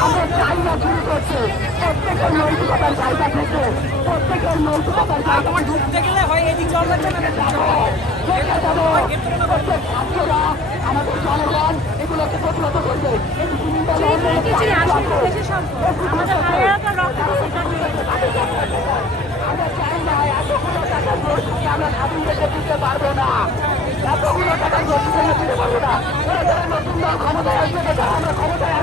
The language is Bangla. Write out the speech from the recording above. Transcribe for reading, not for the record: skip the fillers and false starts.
আমরা চাই না শুরু করছে প্রত্যেকের নৈতিকতার জায়গা থেকে প্রত্যেকের নৈতিকতার জায়গা ঢুকতে গেলে হয় এদিক জল যাচ্ছে না প্রত্যেক ছাত্ররা আমাদের জনগণ এগুলোকে প্রতিহত করবে আমরা চাই না এতগুলো টাকা আমরা স্বাধীন দেশে দিতে পারবো না এতগুলো টাকা দিতে পারবো না নতুন দল ক্ষমতায় আসবে আমরা ক্ষমতায়